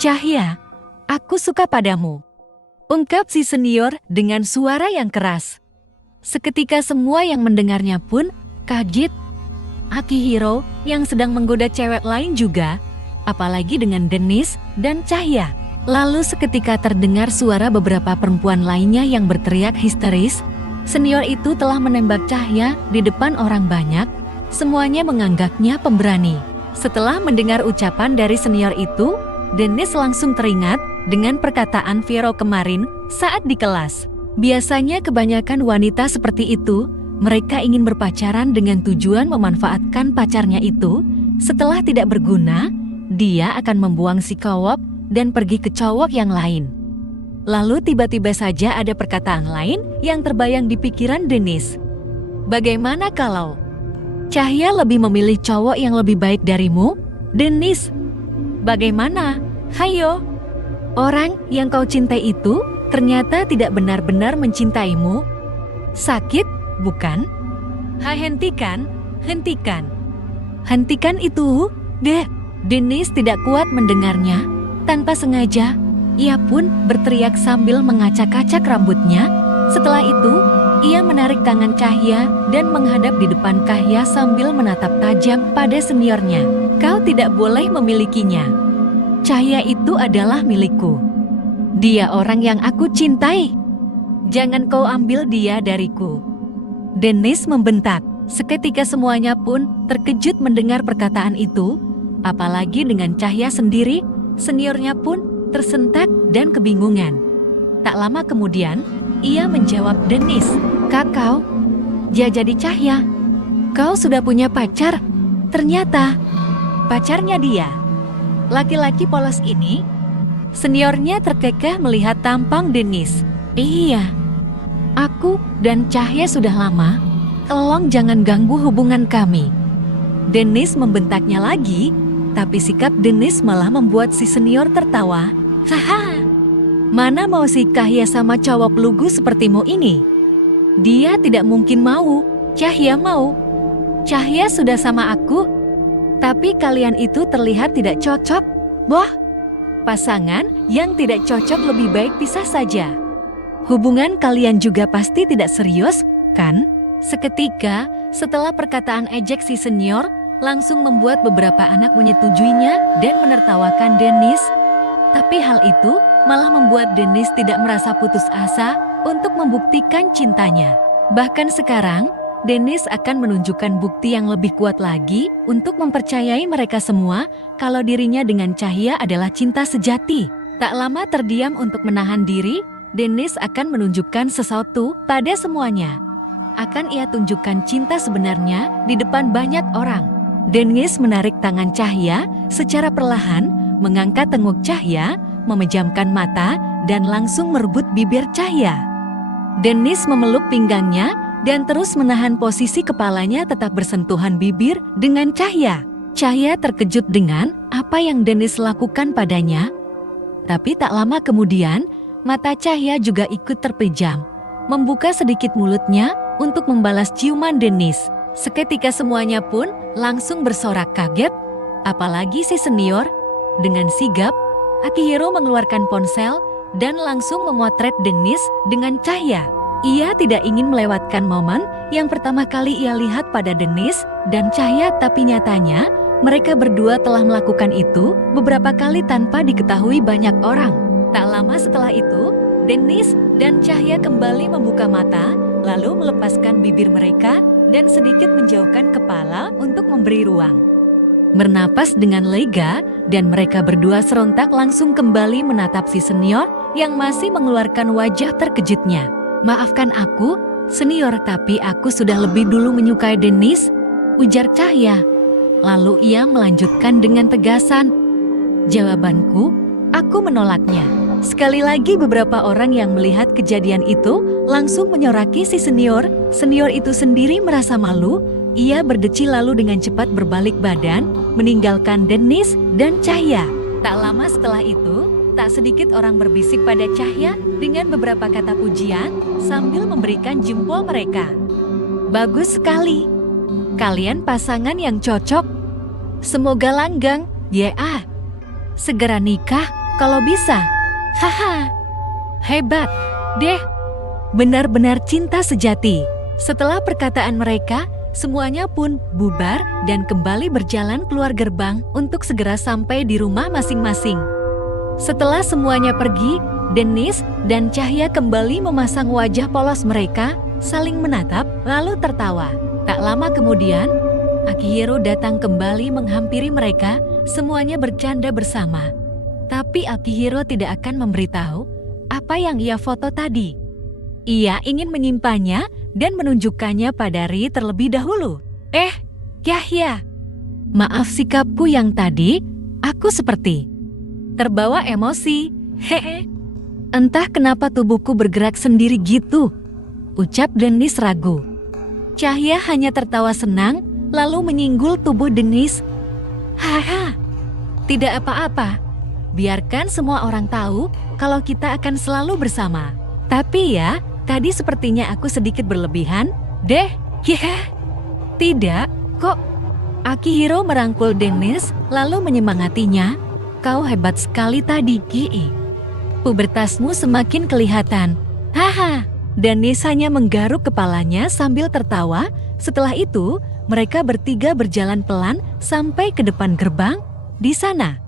Cahya, aku suka padamu, ungkap si senior dengan suara yang keras. Seketika semua yang mendengarnya pun kaget. Akihiro yang sedang menggoda cewek lain juga, apalagi dengan Dennis dan Cahya. Lalu seketika terdengar suara beberapa perempuan lainnya yang berteriak histeris. Senior itu telah menembak Cahya di depan orang banyak. Semuanya menganggapnya pemberani. Setelah mendengar ucapan dari senior itu, Dennis langsung teringat dengan perkataan Vero kemarin saat di kelas. Biasanya kebanyakan wanita seperti itu, mereka ingin berpacaran dengan tujuan memanfaatkan pacarnya itu. Setelah tidak berguna, dia akan membuang si cowok dan pergi ke cowok yang lain. Lalu tiba-tiba saja ada perkataan lain yang terbayang di pikiran Dennis. Bagaimana kalau Cahya lebih memilih cowok yang lebih baik darimu, Dennis? Bagaimana? Hayo. Orang yang kau cintai itu ternyata tidak benar-benar mencintaimu. Sakit, bukan? Hentikan, hentikan. Hentikan itu, deh. Dennis tidak kuat mendengarnya. Tanpa sengaja, ia pun berteriak sambil mengacak-acak rambutnya. Setelah itu, ia menarik tangan Cahya dan menghadap di depan Cahya sambil menatap tajam pada seniornya. Kau tidak boleh memilikinya. Cahya itu adalah milikku. Dia orang yang aku cintai. Jangan kau ambil dia dariku. Dennis membentak. Seketika semuanya pun terkejut mendengar perkataan itu. Apalagi dengan Cahya sendiri, seniornya pun tersentak dan kebingungan. Tak lama kemudian, ia menjawab Dennis, "Kakau, jadi Cahya. Kau sudah punya pacar?" Ternyata, pacarnya dia. Laki-laki polos ini, seniornya terkekeh melihat tampang Dennis. Iya, aku dan Cahya sudah lama. Tolong jangan ganggu hubungan kami. Dennis membentaknya lagi, tapi sikap Dennis malah membuat si senior tertawa. Haha, mana mau si Cahya sama cowok lugu sepertimu ini? Dia tidak mungkin mau. Cahya mau. Cahya sudah sama aku. Tapi kalian itu terlihat tidak cocok. Wah, pasangan yang tidak cocok lebih baik pisah saja. Hubungan kalian juga pasti tidak serius, kan? Seketika, setelah perkataan ejek si senior, langsung membuat beberapa anak menyetujuinya dan menertawakan Dennis. Tapi hal itu malah membuat Dennis tidak merasa putus asa untuk membuktikan cintanya. Bahkan sekarang, Dennis akan menunjukkan bukti yang lebih kuat lagi untuk mempercayai mereka semua kalau dirinya dengan Cahya adalah cinta sejati. Tak lama terdiam untuk menahan diri, Dennis akan menunjukkan sesuatu pada semuanya. Akan ia tunjukkan cinta sebenarnya di depan banyak orang. Dennis menarik tangan Cahya secara perlahan, mengangkat tenguk Cahya, memejamkan mata, dan langsung merebut bibir Cahya. Dennis memeluk pinggangnya dan terus menahan posisi kepalanya tetap bersentuhan bibir dengan Cahya. Cahya terkejut dengan apa yang Dennis lakukan padanya. Tapi tak lama kemudian, mata Cahya juga ikut terpejam, membuka sedikit mulutnya untuk membalas ciuman Dennis. Seketika semuanya pun langsung bersorak kaget, apalagi si senior. Dengan sigap, Akihiro mengeluarkan ponsel dan langsung memotret Dennis dengan Cahya. Ia tidak ingin melewatkan momen yang pertama kali ia lihat pada Dennis dan Cahya, tapi nyatanya mereka berdua telah melakukan itu beberapa kali tanpa diketahui banyak orang. Tak lama setelah itu, Dennis dan Cahya kembali membuka mata, lalu melepaskan bibir mereka dan sedikit menjauhkan kepala untuk memberi ruang. Bernapas dengan lega, dan mereka berdua serentak langsung kembali menatap si senior yang masih mengeluarkan wajah terkejutnya. Maafkan aku, senior, tapi aku sudah lebih dulu menyukai Dennis, ujar Cahya. Lalu ia melanjutkan dengan tegasan, jawabanku, aku menolaknya. Sekali lagi beberapa orang yang melihat kejadian itu langsung menyoraki si senior. Senior itu sendiri merasa malu. Ia berdeci lalu dengan cepat berbalik badan, meninggalkan Dennis dan Cahya. Tak lama setelah itu, tak sedikit orang berbisik pada Cahya dengan beberapa kata pujian sambil memberikan jempol mereka. Bagus sekali. Kalian pasangan yang cocok. Semoga langgeng, ya. Segera nikah, kalau bisa. Haha, hebat deh. Benar-benar cinta sejati. Setelah perkataan mereka, semuanya pun bubar dan kembali berjalan keluar gerbang untuk segera sampai di rumah masing-masing. Setelah semuanya pergi, Dennis dan Cahya kembali memasang wajah polos mereka, saling menatap, lalu tertawa. Tak lama kemudian, Akihiro datang kembali menghampiri mereka, semuanya bercanda bersama. Tapi Akihiro tidak akan memberitahu apa yang ia foto tadi. Ia ingin menyimpannya dan menunjukkannya pada Ri terlebih dahulu. Cahya, maaf sikapku yang tadi, aku seperti terbawa emosi. Hehe. Entah kenapa tubuhku bergerak sendiri gitu, ucap Dennis ragu. Cahya hanya tertawa senang, lalu menyinggul tubuh Dennis. Haha, tidak apa-apa. Biarkan semua orang tahu kalau kita akan selalu bersama. Tapi ya, tadi sepertinya aku sedikit berlebihan, deh. Tidak, kok. Akihiro merangkul Dennis, lalu menyemangatinya. Kau hebat sekali tadi, Ki. Pubertasmu semakin kelihatan. Haha. Dennis hanya menggaruk kepalanya sambil tertawa. Setelah itu, mereka bertiga berjalan pelan sampai ke depan gerbang. Di sana,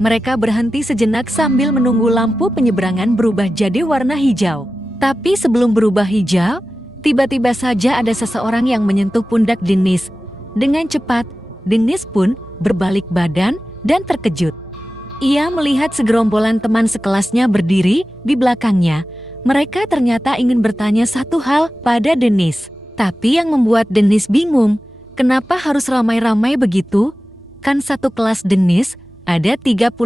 mereka berhenti sejenak sambil menunggu lampu penyeberangan berubah jadi warna hijau. Tapi sebelum berubah hijau, tiba-tiba saja ada seseorang yang menyentuh pundak Dennis. Dengan cepat, Dennis pun berbalik badan dan terkejut. Ia melihat segerombolan teman sekelasnya berdiri di belakangnya. Mereka ternyata ingin bertanya satu hal pada Dennis. Tapi yang membuat Dennis bingung, kenapa harus ramai-ramai begitu? Kan satu kelas Dennis ada 34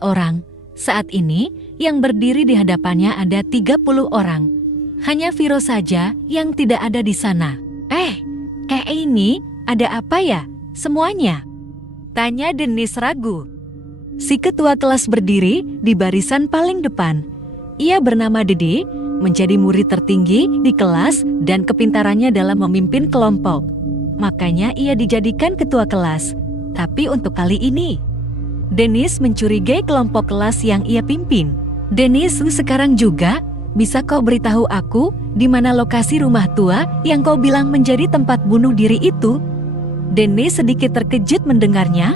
orang. Saat ini, yang berdiri di hadapannya ada 30 orang. Hanya Viro saja yang tidak ada di sana. Kayak ini, ada apa ya semuanya? Tanya Dennis ragu. Si ketua kelas berdiri di barisan paling depan. Ia bernama Dede, menjadi murid tertinggi di kelas dan kepintarannya dalam memimpin kelompok. Makanya ia dijadikan ketua kelas. Tapi untuk kali ini, Dennis mencurigai kelompok kelas yang ia pimpin. Dennis, sekarang juga bisa kau beritahu aku di mana lokasi rumah tua yang kau bilang menjadi tempat bunuh diri itu? Dennis sedikit terkejut mendengarnya.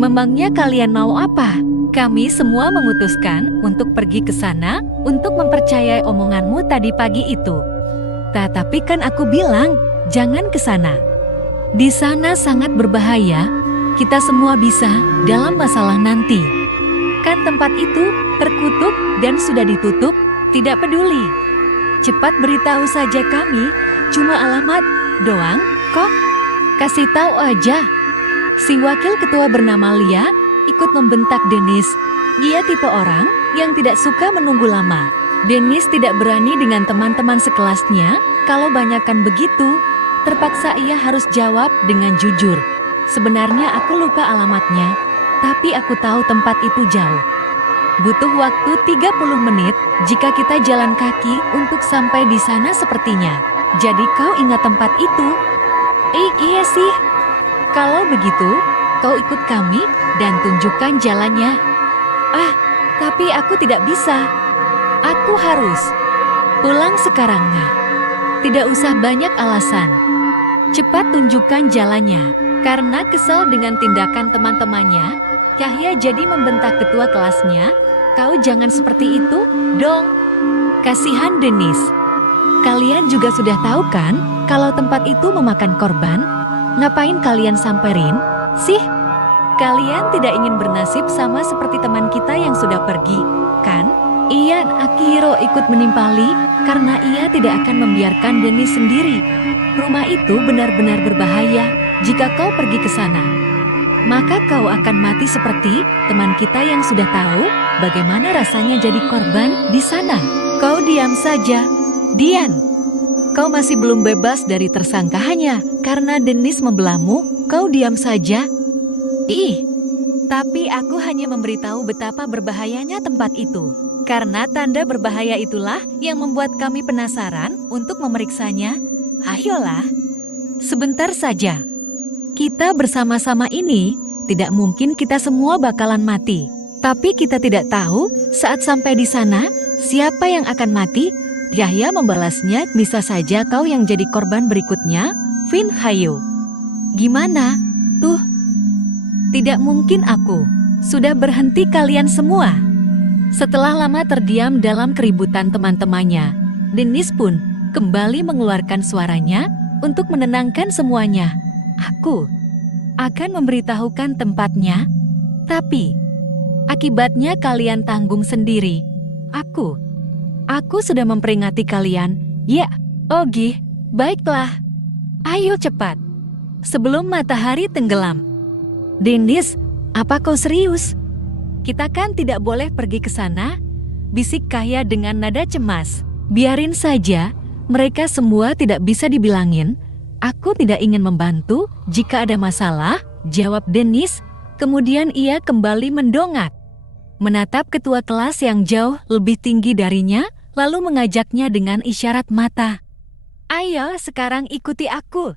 Memangnya kalian mau apa? Kami semua memutuskan untuk pergi ke sana untuk mempercayai omonganmu tadi pagi itu. Tapi kan aku bilang jangan ke sana. Di sana sangat berbahaya. Kita semua bisa dalam masalah nanti. Kan tempat itu terkutuk dan sudah ditutup, tidak peduli. Cepat beritahu saja kami, cuma alamat doang kok. Kasih tahu aja. Si wakil ketua bernama Lia ikut membentak Dennis. Dia tipe orang yang tidak suka menunggu lama. Dennis tidak berani dengan teman-teman sekelasnya. Kalau banyakkan begitu, terpaksa ia harus jawab dengan jujur. Sebenarnya aku lupa alamatnya, tapi aku tahu tempat itu jauh. Butuh waktu 30 menit jika kita jalan kaki untuk sampai di sana sepertinya. Jadi kau ingat tempat itu? Iya sih. Kalau begitu, kau ikut kami dan tunjukkan jalannya. Tapi aku tidak bisa. Aku harus pulang sekarang. Tidak usah banyak alasan. Cepat tunjukkan jalannya. Karena kesal dengan tindakan teman-temannya, Cahya jadi membentak ketua kelasnya. Kau jangan seperti itu, dong. Kasihan Dennis. Kalian juga sudah tahu kan, kalau tempat itu memakan korban. Ngapain kalian samperin, sih? Kalian tidak ingin bernasib sama seperti teman kita yang sudah pergi, kan? Iya, Akihiro ikut menimpali karena ia tidak akan membiarkan Dennis sendiri. Rumah itu benar-benar berbahaya. Jika kau pergi ke sana, maka kau akan mati seperti teman kita yang sudah tahu bagaimana rasanya jadi korban di sana. Kau diam saja, Dian. Kau masih belum bebas dari tersangkaannya karena Dennis membelahmu. Kau diam saja. Tapi aku hanya memberitahu betapa berbahayanya tempat itu. Karena tanda berbahaya itulah yang membuat kami penasaran untuk memeriksanya. Ayolah, sebentar saja. Kita bersama-sama ini, tidak mungkin kita semua bakalan mati. Tapi kita tidak tahu saat sampai di sana siapa yang akan mati. Yahya membalasnya, bisa saja kau yang jadi korban berikutnya, Vin Hayo. Gimana? Tuh, tidak mungkin aku. Sudah berhenti kalian semua. Setelah lama terdiam dalam keributan teman-temannya, Dennis pun kembali mengeluarkan suaranya untuk menenangkan semuanya. Aku akan memberitahukan tempatnya, tapi akibatnya kalian tanggung sendiri. Aku sudah memperingati kalian. Ya, Ogi, baiklah. Ayo cepat, sebelum matahari tenggelam. Dennis, apa kau serius? Kita kan tidak boleh pergi ke sana, bisik Kahya dengan nada cemas. Biarin saja, mereka semua tidak bisa dibilangin. Aku tidak ingin membantu jika ada masalah, jawab Dennis. Kemudian ia kembali mendongak, menatap ketua kelas yang jauh lebih tinggi darinya, lalu mengajaknya dengan isyarat mata. Ayo sekarang ikuti aku.